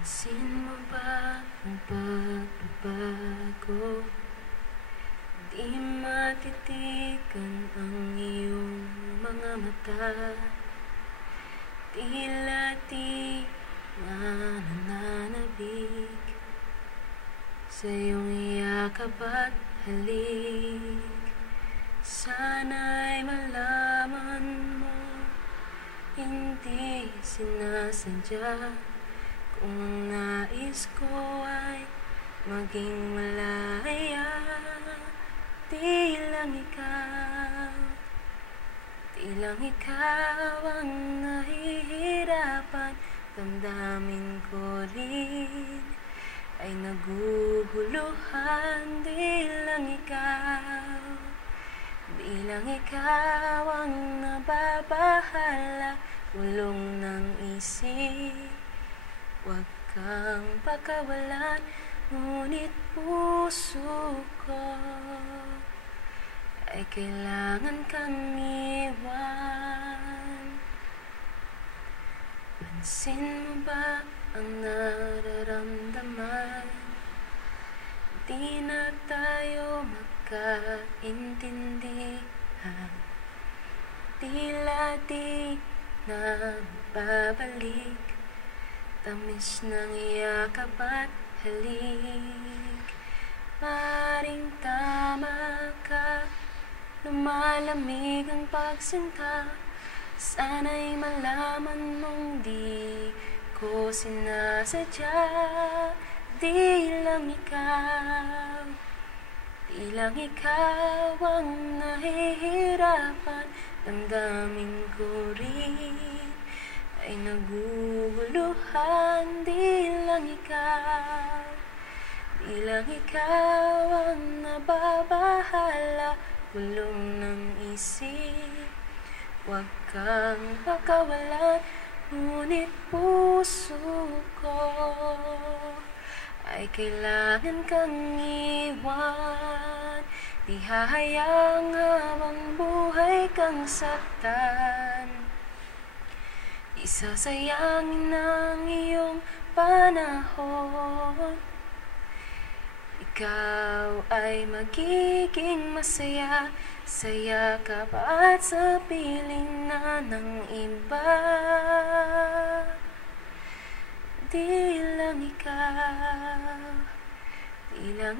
Pansin mo ba ang pagbabago? Di matitigan ang iyong mga mata. Tila di na nananabik sa iyong yakap at halik. Sana'y malaman mo, hindi sinasadya. Kung ang nais ko ay maging malaya, di lang ikaw ang nahihirapan. Damdamin ko rin ay naguguluhan. Di lang ikaw ang nababahala. Ulong ng isip, huwag kang pakawalan. Ngunit puso ko ay kailangan kang iwan. Pansin mo ba ang nararamdaman? Di na tayo magkaintindihan. Tila di na babalik tamis ng yakap at halik. Maring tama ka, lumalamig ang pagsinta. Sana'y malaman mong di ko sinasadya. Di lang ikaw ang nahihirapan. Damdamin ko rin ay naguguluhan. Di lang ikaw ang nababahala. Gulong ng isip, huwag kang pakawalan. Ngunit puso ko ay kailangan kang iwan. Di hahayaang habang buhay kang saktan. Isasayangin ang iyong panahon. Ikaw ay magiging masaya sa yakap at sa piling na ng iba. Di lang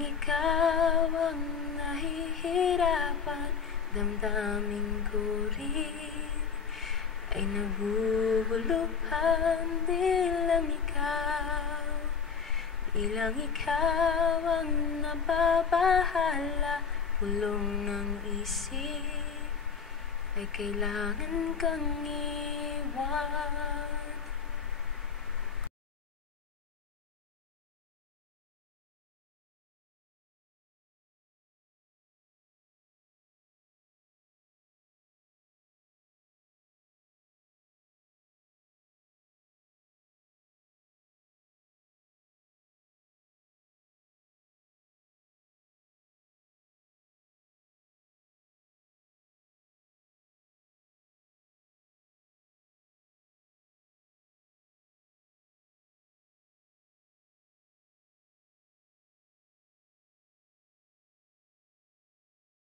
ikaw ang nahihirapan. Damdamin ko rin ay naguguluhan. Di lang ikaw ang nababahala. Ulong ng isip ay kailangan kang iwan.